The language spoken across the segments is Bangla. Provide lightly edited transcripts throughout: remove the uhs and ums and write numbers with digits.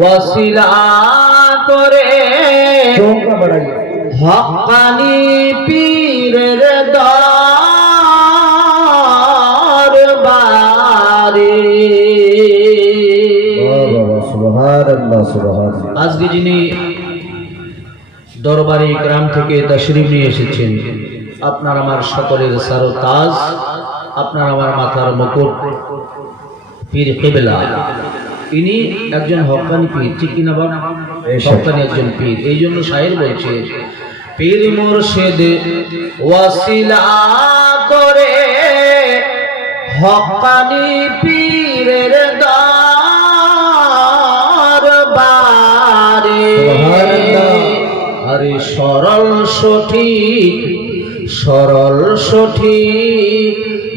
ওয়াসিলা করে হক্কানি পীরের দরবারে। সুবহানাল্লাহ সুবহানাল্লাহ। আজকে যিনি দরবারে গ্রাম থেকে তাশরীফ নিয়ে এসেছেন, আপনার আমার সকলের সারতাজ, আপনার আমার মাথার মুকুট, পীর কিবলা। ইনি একজন হক্কানি পীর, ঠিক কিনা বাবা? হক্কানি একজন পীর। এই জন্য শায়ের বলছে, পীর মুর্শিদ ওয়াসিলা করে হক্কানি পীরের দরবারে। আরে সরল সঠিক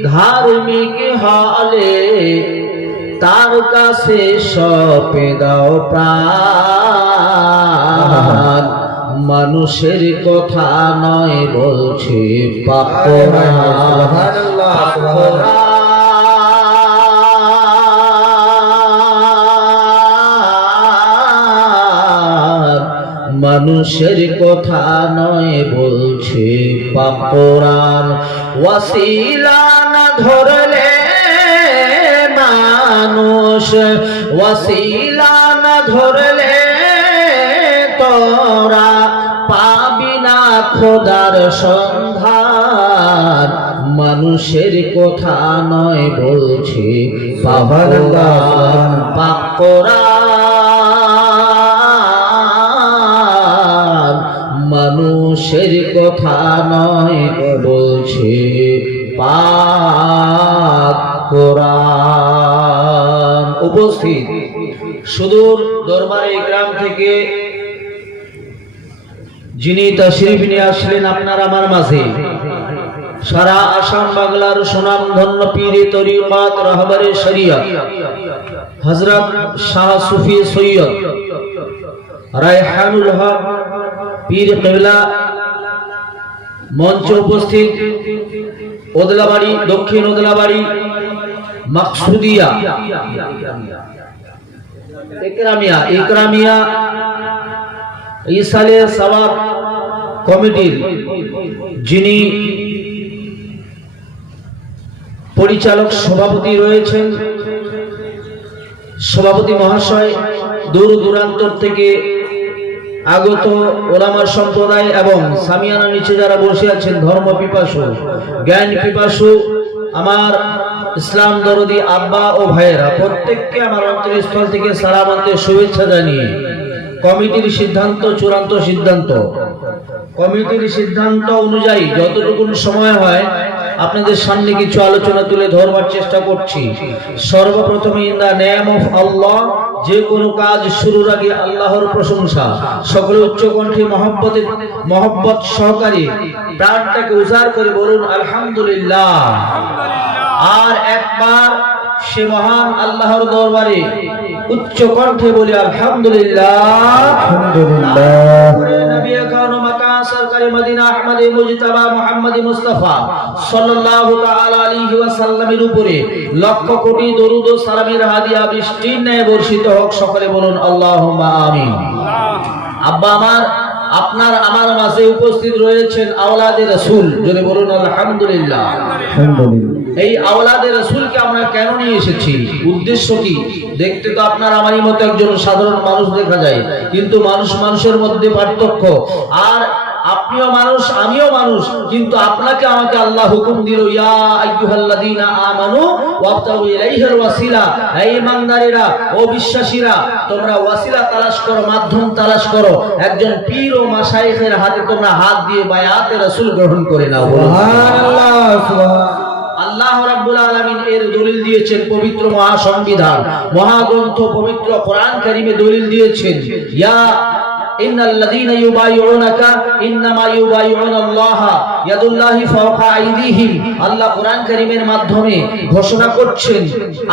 ধার্মিক হলে তার কাছে সপে দাও প্রাণ। মানুষের কথা নয় বলছে মানুষের কথা নয় বলছে পাক কোরআন। ওয়াসিলা না ধরলে মানুষ, ওয়াসিলা না ধরলে তোরা পাবি না খোদার সন্ধান। মানুষের কথা নয় বলছে পাক কোরআন। মানুষের কথা নয় বলছে পাক কোরআন। উপস্থিত সুদূর দরবারে গ্রাম থেকে যিনি তাশরীফ নিয়ে আসলেন আপনার আমার মাঝে, সারা আসাম বাংলার সুনামধন্য পীরে তরিকত রাহবারে শরিয়ত হযরত শাহ সুফি সৈয়দ রায়হানুল হক পীর কিবলা মঞ্চে উপস্থিত, ওদলাবাড়ি, দক্ষিণ ওদলাবাড়ি মাকসুদিয়া ইকরামিয়া ইসালে সওয়াব কমিটির যিনি পরিচালক সভাপতি রয়েছেন, সভাপতি মহাশয়, দূর দূরান্তর থেকে আগত ওলামা সম্প্রদায় এবং সামিয়ানা নিচে যারা বসে আছেন, ধর্ম পিপাসু, জ্ঞান পিপাসু, আমার ইসলাম দরদি আব্বা ও ভাইয়েরা, প্রত্যেককে আমার অন্তরস্থল থেকে সালাম আনতে শুভেচ্ছা জানিয়ে কমিটির সিদ্ধান্ত, চূড়ান্ত সিদ্ধান্ত, কমিটির সিদ্ধান্ত অনুযায়ী যতটুকু সময় হয় আপনাদের সামনে কিছু আলোচনা তুলে ধরবার চেষ্টা করছি। সর্বপ্রথমে ইন দা নেম অফ আল্লাহ, যে কোনো কাজ শুরুর আগে আল্লাহর প্রশংসা। সকলে উচ্চ কণ্ঠে মহব্বত সহকারে প্রাণটাকে উজাড় করে বলুন আলহামদুলিল্লাহ। আর একবার সে মহান আল্লাহর দরবারে উচ্চ কণ্ঠে বলি আলহামদুলিল্লাহ। নবী কানো মাকান সরকারে মদিনা আহমদ মুজতবা মুহাম্মদ মুস্তাফা সাল্লাল্লাহু তাআলা আলাইহি ওয়াসাল্লামের উপরে লক্ষ কোটি দরুদ ও সালামের হাদিয়া বৃষ্টির ন্যায় বর্ষিত হোক। সকলে বলুন আল্লাহুম্মা আমিন। আব্বা আমার, আপনার আমার মাঝে উপস্থিত রয়েছেন আওলাদে রাসূল, যদি বলুন আলহামদুলিল্লাহ। এই আওলাদে রাসূলকে আমরা কেন নিয়ে এসেছি, উদ্দেশ্য কি? দেখতে তো আপনার আমারই মতো একজন সাধারণ মানুষ দেখা যায়, কিন্তু মানুষের মধ্যে পার্থক্য। আর আপনিও মানুষ, আমিও মানুষ, কিন্তু আপনাকে আমাকে আল্লাহ হুকুম দিল, ইয়া আইয়ুহাল্লাযীনা আমানু ওয়াবতাগু ইলাইহিল ওয়াসিলা। হে ঈমানদারেরা ও বিশ্বাসীরা, তোমরা ওয়াসিলা তালাশ করো, মাধ্যম তালাশ করো। একজন পীর ও মাশায়েখের হাতে তোমরা হাত দিয়ে বায়াতে রাসূল গ্রহণ করে নাও। সুবহানাল্লাহ সুবহানাল্লাহ। আল্লাহ রাব্বুল আলামিন এর দলিল দিয়েছেন পবিত্র মহাসংবিধান, মহাগ্রন্থ পবিত্র কোরআন কারীমে দলিল দিয়েছেন, ইয়া ইন্নাল্লাযীনা ইউবাইউনাকা ইন্নামা ইউবাইউনাল্লাহ ইয়াদুল্লাহি ফাওকা আইদিহিম। আল্লাহ কোরআন কারীমের মাধ্যমে ঘোষণা করছেন,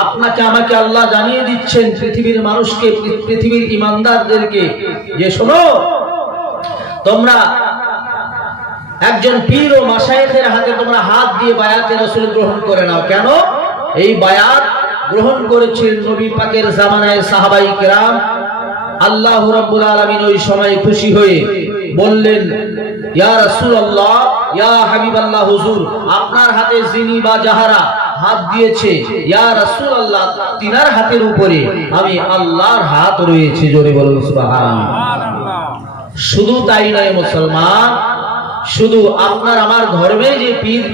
আপনাকে আমাকে আল্লাহ জানিয়ে দিচ্ছেন, পৃথিবীর মানুষকে, পৃথিবীর ঈমানদারদেরকে, যে শোনো, তোমরা একজন পীর ও মাশায়েখের হাতে তোমরা হাত দিয়ে বায়াতে রাসূল গ্রহণ করে নাও। কেন? এই বায়াত গ্রহণ করেছিলেন নবী পাকের জামানায় সাহাবাই কেরাম। আল্লাহ রাব্বুল আলামিন ওই সময় খুশি হয়ে বললেন, ইয়া রাসূলুল্লাহ, ইয়া হাবিবাল্লাহ, হুজুর আপনার হাতে যিনি বা যাহারা হাত দিয়েছে, ইয়া রাসূলুল্লাহ তিনার হাতের উপরে আমি আল্লাহর হাত রয়েছে। জোরে বলুন সুবহানাল্লাহ। শুধু তাই নয় মুসলমান, শুধু আপনার আমার ধর্মে যে পীর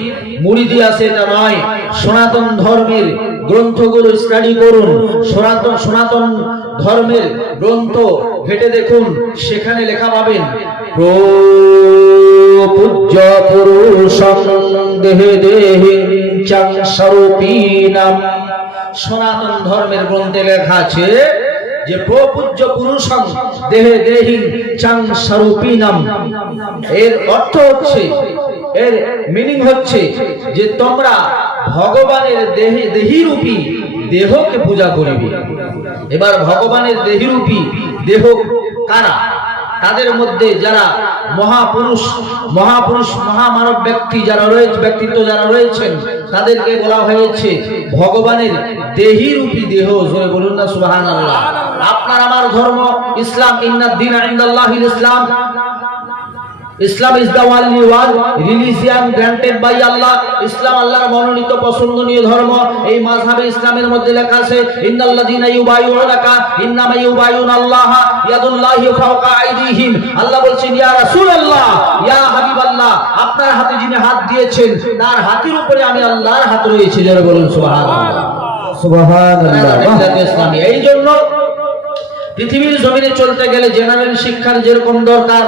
মুরিদি আছে এটা নয়, সনাতন ধর্মের গ্রন্থগুলো স্টাডি করুন, সনাতন ধর্মের গ্রন্থ ঘেটে দেখুন, সেখানে লেখা পাবেন পূজ্য পুরুষং দেহে দেহে চাং স্বরূপিনাম। সনাতন ধর্মের গ্রন্থে লেখা আছে যে প্রপূজ্য পুরুষং দেহে দেহিং চাং স্বরূপিনাম। এর অর্থ হচ্ছে, এর মিনিং হচ্ছে যে তোমরা ভগবানের দেহিরূপী দেহকে পূজা করিবে। এবার ভগবানের দেহিরূপী দেহ কারা? তাদের মধ্যে যারা মহাপুরুষ মহামানব ব্যক্তি যারা রয়েছে, ব্যক্তিত্ব যারা রয়েছেন, তাদেরকে বলা হয়েছে ভগবানের দেহিরূপী দেহ। জোরে বলুন না সুবহানাল্লাহ। আপনার আমার ধর্ম ইসলাম, ইন্নাদ দীনা ইনদাল্লাহিল ইসলাম। Islam is the only one religion granted by Allah. ইসলাম আল্লাহর মনোনীত পছন্দনীয় ধর্ম। এই মাযহাবে ইসলামের মধ্যে লেখা আছে ইন্নাল্লাযীনা ইউবাইউনাকা ইন্নামা ইউবাইউনাল্লাহ ইয়াদুল্লাহি ফাওকা আইদিহিম। আল্লাহ বলছেন, ইয়া রাসূলুল্লাহ, ইয়া হাবিবাল্লাহ, আপনার হাতে যিনি হাত দিয়েছেন তার হাতের উপরে আমি আল্লাহর হাত রয়েছে। জোরে বলুন সুবহানাল্লাহ। সুবহানাল্লাহ। এই জন্য পৃথিবীর জমিনে চলতে গেলে জেনারেল শিক্ষার যেরকম দরকার,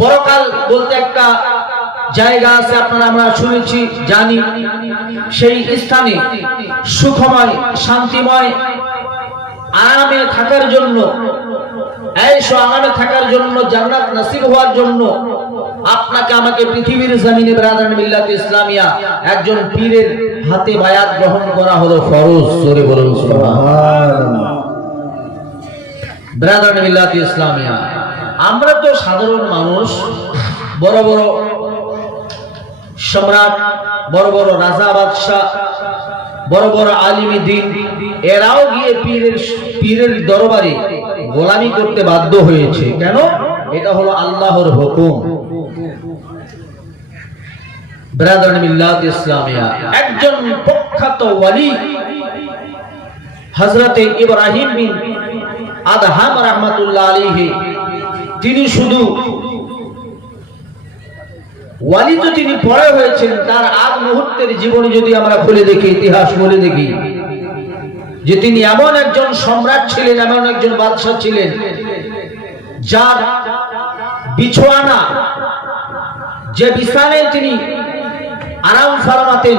পরকাল বলতে একটা জায়গা আছে, আপনারা আমরা শুনেছি জানি। সেই স্থানে সুখময় শান্তিময় আরামে থাকার জন্য, এইসব আরামে থাকার জন্য, জান্নাত নসিব হওয়ার জন্য আপনাকে আমাকে পৃথিবীর জমিনে ব্রাদারান মিল্লাত ইসলামিয়া একজন পীরের হাতে বায়াত গ্রহণ করা হলো ফরজ। জোরে বলুন সুবহানাল্লাহ। ব্রাদারান মিল্লাত ইসলামিয়া, আমরা তো সাধারণ মানুষ, বড় বড় সম্রাট, বড় বড় রাজা বাদশাহ, বড় বড় আলিমে দ্বীন, এরাও গিয়ে পীরের দরবারে গোলামি করতে বাধ্য হয়েছে। কেন? এটা হলো আল্লাহর হুকুম। ব্রাদারান মিল্লাত ইসলামিয়া, একজন প্রখ্যাত ওয়ালি হযরতে ইব্রাহিম বিন আদহাম রাহমাতুল্লাহ আলাইহি, তিনি শুধু ওয়ালি তো তিনি পরে হয়েছেন, তার আগ মুহূর্তের জীবনে যদি আমরা খুলে দেখি, ইতিহাস বলে দেখি, যে তিনি এমন একজন সম্রাট ছিলেন, এমন একজন বাদশা ছিলেন, যার বিছানা, যে বিছানায় তিনি আরাম ফরমাতেন,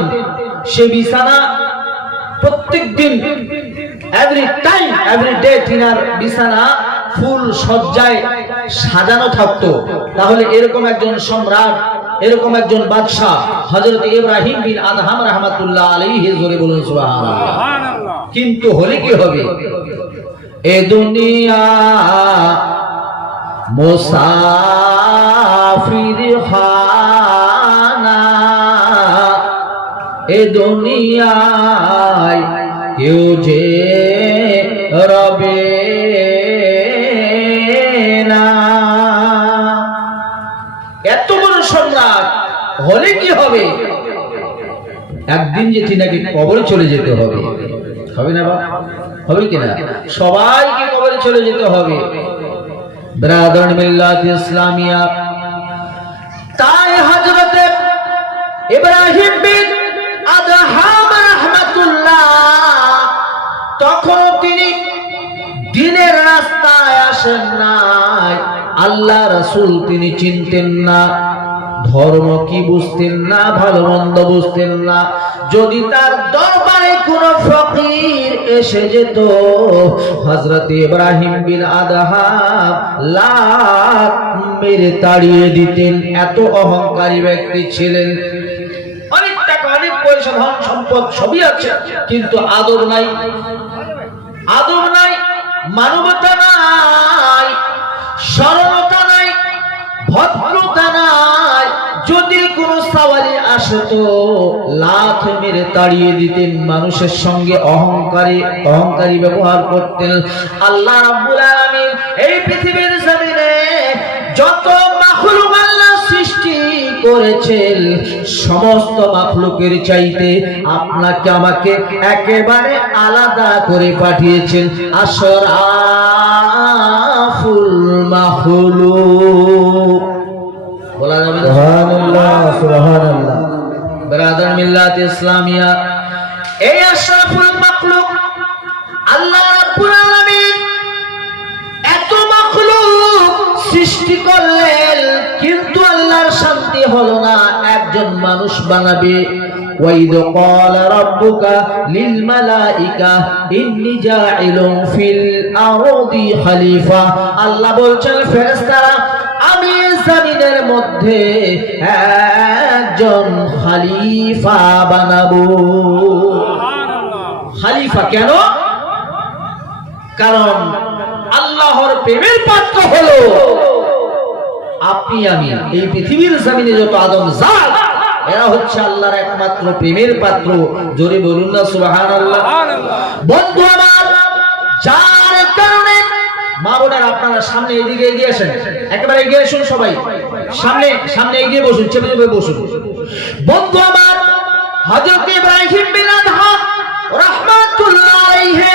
সে বিছানা প্রত্যেক দিন এভরি টাইম এভরি ডে তিনার বিছানা ফুল সজ্জায় সাজানো থাকতো। তাহলে এরকম একজন সম্রাট, এরকম একজন বাদশাহ হযরত ইব্রাহিম বিন আদহাম রাহমাতুল্লাহ আলাইহি, জোরে বলুন সুবহানাল্লাহ। কিন্তু হলে কি হবে? এ দুনিয়া মুসাফির খানা, এ দুনিয়ায় কেউ যে রবে না। এত বড় সম্রাট হলে কি হবে? একদিন যে তিনাকে কবরে চলে যেতে হবে, হবে না বাবা? হবে কিনা? সবাইকে কবরে চলে যেতে হবে। ব্রাদারান মিল্লাত ইসলামিয়া, তাই হযরতে ইব্রাহিম বিন আদহাম রাহমাতুল্লাহ, তখন তিনি দ্বীনের রাস্তায় আসেন নাই, আল্লাহ রাসূল তিনি চিনতেন না, ধর্ম কি বুঝতেন না, ভালো মন্দ বুঝতেন না। যদি তার দরবারে কোন ফকির এসে যেত, হযরত ইব্রাহিম বিন আদহাম লাখ মেরে তাড়িয়ে দিতেন। এত অহংকারী ব্যক্তি ছিলেন। অনেক টাকা, অনেক পয়সা, ধন সম্পদ সবই আছে, কিন্তু আদব নাই, আদব নাই, মানবতা নাই, সরলতা নাই, ভদ্রতা নাই। যদি কোনো সওয়ালি আসে আসতো লাথ মেরে তাড়িয়ে দিতেন, মানুষের সঙ্গে অহংকারী ব্যবহার করতেন। আল্লাহ রাব্বুল আলামিন এই পৃথিবীর জমিনে যত মাখলুক আল্লাহ সৃষ্টি করেছেন, সমস্ত মাখলুকের চাইতে আপনাকে আমাকে একেবারে আলাদা করে পাঠিয়েছেন। আশরাফুল মাখলুক বলা যাবে না? সুবহানাল্লাহ সুবহানাল্লাহ। ব্রাদার মিল্লাত ইসলামিয়া, এই আশরাফুল মাখলুক আল্লাহ রাব্বুল আলামিন এত মাখলুক সৃষ্টি করলেন, কিন্তু আল্লাহর শান্তি হলো না, একজন মানুষ বানাবে। ওয়াইদ ক্বালা রাব্বুকা লিল মালাইকা ইন্নী জাইলুন ফিল আরদি খলিফা। আল্লাহ বলছেন ফেরেশতারা, আমি জমিনের মধ্যে একজন খলিফা বানাবো। খলিফা কেন? কারণ আল্লাহর প্রেমের পাত্র হলো আপনি আমি। এই পৃথিবীর জমিনে যত আদম জাত, এরা হচ্ছে আল্লাহর একমাত্র প্রেমের পাত্র। জোরে বলুন না সুবহানাল্লাহ। বন্ধু আমার, যার কারণে মা বোনেরা আপনারা সামনে এদিকে এগিয়ে আসেন, একেবারে এগিয়ে আসুন, সবাই সামনে এগিয়ে বসুন, চেপে চেপে বসুন। বন্ধু আমার, হযরত ইব্রাহিম বিন আদহাম রাহমাতুল্লাহ আলাইহি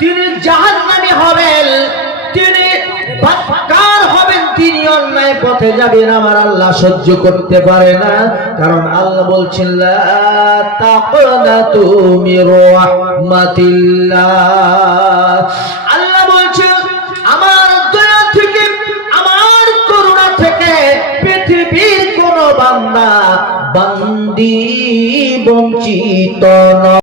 তিনি জাহান্নামী হবেন, তিনি বদকার হবেন, তিনি অন্যায় পথে যাবেন। আমার আল্লাহ সহ্য করতে পারে না, কারণ আল্লাহ বলছেন লা তাকনাতু মির রাহমাতিল্লাহ। আল্লাহ বলছেন আমার দয়া থেকে, আমার করুণা থেকে পৃথিবীর কোন বান্দা বান্দি বঞ্চিত নয়।